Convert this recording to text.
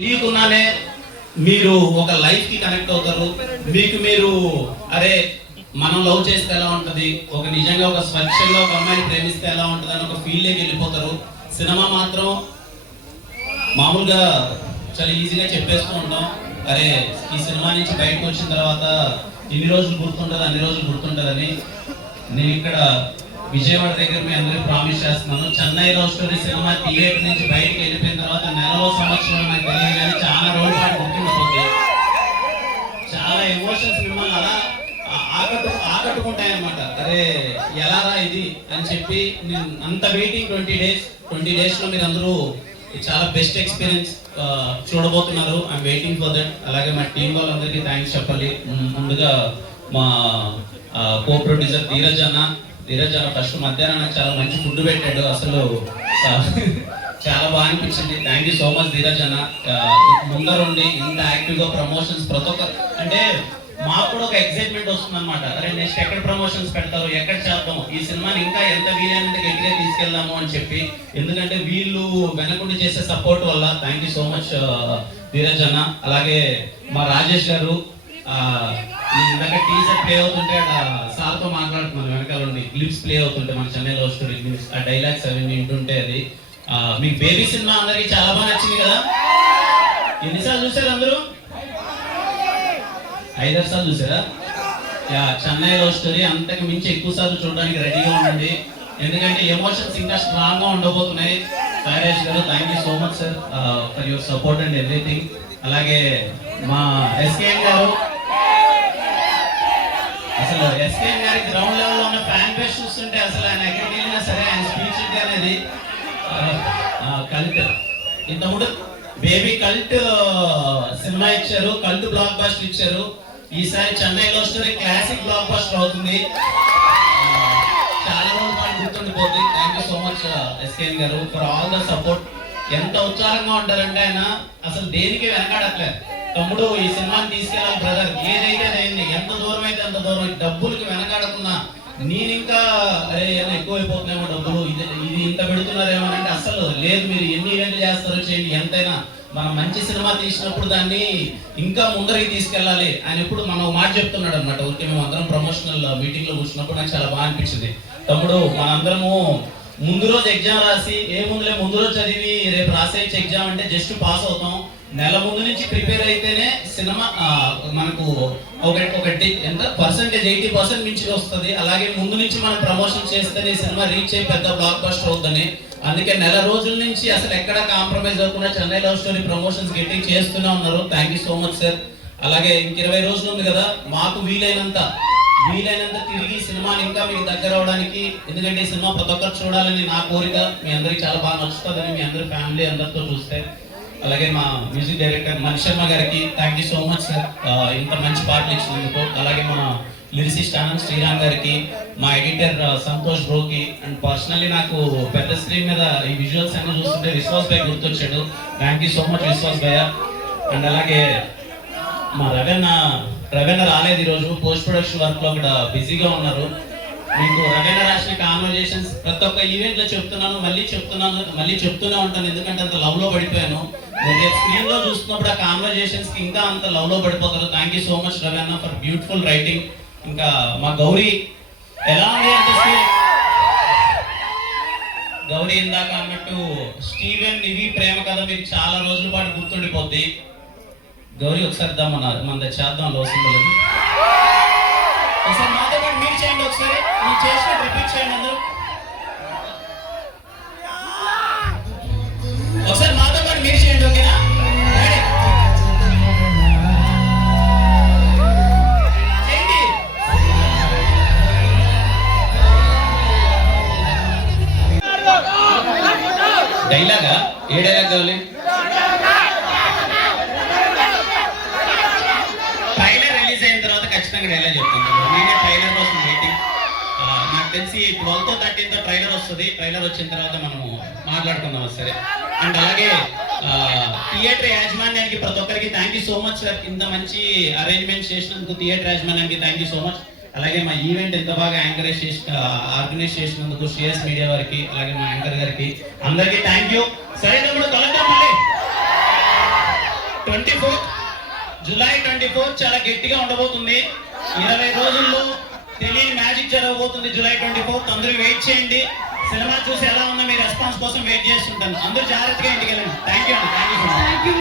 తెలియకుండానే మీరు ఒక లైఫ్ కి కనెక్ట్ అవుతారు. మీకు మీరు అరే మనం లవ్ చేస్తే ఎలా ఉంటది, ఒక నిజంగా ఒక స్వచ్ఛంగా ఒక అమ్మాయిని ప్రేమిస్తే ఎలా ఉంటది అని ఒక ఫీల్ లోకి వెళ్ళిపోతారు. సినిమా మాత్రం మామూలుగా చాలా ఈజీగా చెప్పేస్తూ ఉంటాం, అరే ఈ సినిమా నుంచి బయటకు వచ్చిన తర్వాత ఎన్ని రోజులు గుర్తుంటది అన్ని రోజులు గుర్తుంటదని. నేను ఇక్కడ విజయవాడ దగ్గర మీ అందరికీ ప్రామిస్ చేస్తున్నాను, Chennai love story cinema theatre నుంచి బయటకు వెళ్ళిపోయిన తర్వాత నెలలో సంవత్సరం నాకు తెలియదు కానీ చాలా రోజుల పాటు గుర్తుండిపోతుంది. చాలా ఎమోషన్స్ మిమ్మల్ని అలా ఆకట్టుకుంటాయి అనమాట. అరే ఎలారా ఇది అని చెప్పి నేను అంత వెయిటింగ్ 20 days లో మీరు అందరూ చాలా బెస్ట్ ఎక్స్పీరియన్స్ చూడబోతున్నారు. I'm waiting for that. అలాగే మా టీం వాళ్ళందరికీ థ్యాంక్స్ చెప్పాలి. ముందుగా మా కో ప్రొడ్యూసర్ ధీరజ్ అన్న ఫస్ట్ మధ్యాహ్నం నాకు చాలా మంచి ఫుడ్ పెట్టాడు, అసలు చాలా బాగా అనిపించింది. Thank you so much Dheeraj అన్న. ముందరుండి ఇంత యాక్టివ్గా ప్రమోషన్స్ ప్రతి ఒక్క అంటే మాకు కూడా ఒక ఎక్సైట్మెంట్ వస్తుంది అనమాట. అరే నెక్స్ట్ ఎక్కడ ప్రమోషన్స్ పెడతారు, ఎక్కడ చేద్దాం, ఈ సినిమాని ఇంకా ఎంత వీలైనంత గట్టిగా తీసుకెళ్దాము అని చెప్పి. ఎందుకంటే వీళ్ళు వెనకుండి చేసే సపోర్ట్ వల్ల thank you so much Dheeraj అన్న. అలాగే మా రాజేష్ గారు, ఇందాక టీజర్ ప్లే అవుతుంటే సార్తో మాట్లాడుతున్నాను, వెనకాల ఉండి క్లిప్స్ ప్లే అవుతుంటే మన చెన్నై లవ్ స్టోరీ క్లిప్స్, ఆ డైలాగ్స్ అవి వింటుంటే అది మీకు బేబీ సినిమా అందరికి చాలా బాగా నచ్చింది కదా. ఎన్నిసార్లు చూసారు అందరూ? 5-6 సార్లు చూసారా? చెన్నై లవ్ స్టోరీ అంతకు మించి ఎక్కువ సార్లు చూడడానికి రెడీగా ఉండండి, ఎందుకంటే ఎమోషన్స్ ఇంకా స్ట్రాంగ్ గా ఉండబోతున్నాయి. సాయిరాజ్ గారు thank you so much sir for your support and everything. అలాగే మా ఎస్కేఎన్ గారు, అసలు ఎస్కేఎన్ గారి గ్రౌండ్ లెవెల్లో ఉన్న ఫ్యాన్ బేస్ చూస్తుంటే అసలు ఆయన ఎక్కడికి వెళ్ళినా సరే ఆయన స్పీచ్ అనేది కల్ట్. ఇంతకుముందు బేబీ కల్ట్ సినిమా ఇచ్చారు, కల్ట్ బ్లాక్ బస్టర్ ఇచ్చారు. ఈసారి Chennai love story classic block buster అవుతుంది, చాలా రోజుల పాటు గుర్తుండిపోతుంది. Thank you so much SKN గారు ఫర్ ఆల్ ద సపోర్ట్. ఎంత ఉత్సాహంగా ఉంటారంటే ఆయన అసలు దేనికి వెనకాడట్లేదు. తమ్ముడు ఈ సినిమాని తీసుకెళ్ళాలి బ్రదర్, ఏదైతే అయింది, ఎంత దూరం అయితే అంత దూరం, డబ్బులకి వెనకాడకున్నా. నేను ఇంకా అరే ఎక్కువైపోతున్నామో డబ్బులు, ఇది ఇంత పెడుతున్నారేమో అంటే అసలు లేదు, మీరు ఎన్ని ఈవెంట్లు చేస్తారో చేయండి, ఎంతైనా మనం మంచి సినిమా తీసినప్పుడు దాన్ని ఇంకా ముందరికి తీసుకెళ్ళాలి అని ఎప్పుడు మనం మాట చెప్తున్నాడు అనమాట. ఊరికే మేము అందరం ప్రమోషనల్ మీటింగ్ లో కూర్చున్నప్పుడు నాకు చాలా బాగా అనిపించింది. తమ్ముడు మనందరము ముందు రోజు ఎగ్జామ్ రాసి ముందు రోజు చదివి రేపు రాసేయచ్చు ఎగ్జామ్ అంటే జస్ట్ పాస్ అవుతాం. నెల ముందు నుంచి ప్రిపేర్ అయితేనే సినిమా మనకు ఎంత పర్సెంటేజ్ 80% మించి వస్తుంది. అలాగే ముందు నుంచి మనం ప్రమోషన్ చేస్తేనే సినిమా రీచ్ అయ్యి పెద్ద బ్లాక్ బస్టర్ అవుతుంది. అందుకే నెల రోజుల నుంచి అసలు ఎక్కడ కాంప్రమైజ్ అవ్వకుండా చెన్నై లవ్ స్టోరీ ప్రమోషన్స్ గట్టిగా చేస్తూనే ఉన్నారు. Thank you so much sir. అలాగే ఇంక 20 రోజులు ఉంది కదా, మాకు వీలైనంత తిరిగి సినిమాని ఇంకా మీకు దగ్గర అవడానికి, ఎందుకంటే ఈ సినిమా ప్రతి ఒక్కరు చూడాలని నా కోరిక. మీ అందరికి చాలా బాగా నచ్చుతుందని మీ అందరి ఫ్యామిలీ అందరితో చూస్తే. అలాగే మా మ్యూజిక్ డైరెక్టర్ మణి శర్మ గారికి thank you so much sir ఇంత మంచి పాటలు ఇచ్చినందుకు. అలాగే మా లిరిసిస్ట్ ఆనంద్ శ్రీరామ్ గారికి, మా ఎడిటర్ సంతోష్ బ్రోకి, అండ్ పర్సనల్లీ నాకు పెద్ద స్క్రీన్ మీద ఈ విజువల్స్ అన్ని చూస్తుంటే విశ్వాస్ భాయ్ గుర్తొచ్చాడు. Thank you so much Vishwas భయ్య. అండ్ అలాగే మా రవీణ రాలేదు ఈరోజు, పోస్ట్ ప్రొడక్షన్ వర్క్ లో అక్కడ బిజీగా ఉన్నారు. మీకు రవీణ రాసిన కాన్వర్జేషన్స్ ప్రతి ఒక్క ఈవెంట్ లో చెప్తున్నాను, మళ్ళీ చెప్తూనే ఉంటాను, ఎందుకంటే అంత లవ్ లో పడిపోయాను. రేపు స్క్రీన్ లో చూస్తున్నప్పుడు ఆ కాన్వర్జేషన్స్ కి ఇంకా అంత లవ్ లో పడిపోతారు. Thank you so much Raveena for beautiful writing. ఇంకా మా గౌరీ ఎలా ఉంది అంటే, గౌరీ ఇందాక అన్నట్టు స్టీవెన్ నివి ప్రేమ కథ మీకు చాలా రోజుల పాటు గుర్తుండిపోద్ది. గౌరీ ఒకసారి మన చేద్దాం లో సింబల్ ఒకసారి మాతో పాటు మీరు చేయండి, ఒకసారి మీరు చేసిన రిపీట్ చేయండి అందరూ. ఒకసారి మాతో పాటు మీరు చేయండి, ఓకేనా? డైలాగా ఏ డైలాగ్ కావాలి? ట్రైలర్ రిలీజ్ అయిన తర్వాత ఖచ్చితంగా డైలాగ్ చెప్తాను. నేనే ట్రైలర్ కోసం వెయిటింగ్. నాకు తెలిసి 12th 13th ట్రైలర్ వస్తుంది. ట్రైలర్ వచ్చిన తర్వాత మనము మాట్లాడుకుందాం సరే. అండ్ అలాగే థియేటర్ యాజమాన్యానికి ప్రతి ఒక్కరికి thank you so much sir. ఇంత మంచి అరేంజ్మెంట్ చేసినందుకు థియేటర్ యాజమాన్యానికి థ్యాంక్ యూ సో మచ్. అలాగే మా ఈవెంట్ ఎంత బాగా ఆర్గనైజ్ చేసినందుకు సిఎస్ మీడియా వారికి, అలాగే మా యాంకర్ గారికి అందరికీ థ్యాంక్ యూ. సరే తమ్ముడు కలుద్దాం మళ్ళీ. జూలై 24 చాలా గట్టిగా ఉండబోతుంది. 20 రోజుల్లో తెలియని మ్యాజిక్ జరగబోతుంది. జూలై 24 అందరూ వెయిట్ చేయండి. సినిమా చూసి ఎలా ఉందో మీ రెస్పాన్స్ కోసం వెయిట్ చేస్తుంటాను. అందరూ జాగ్రత్తగా ఇంటికి వెళ్ళండి. థ్యాంక్ యూ అండి. Thank you so much.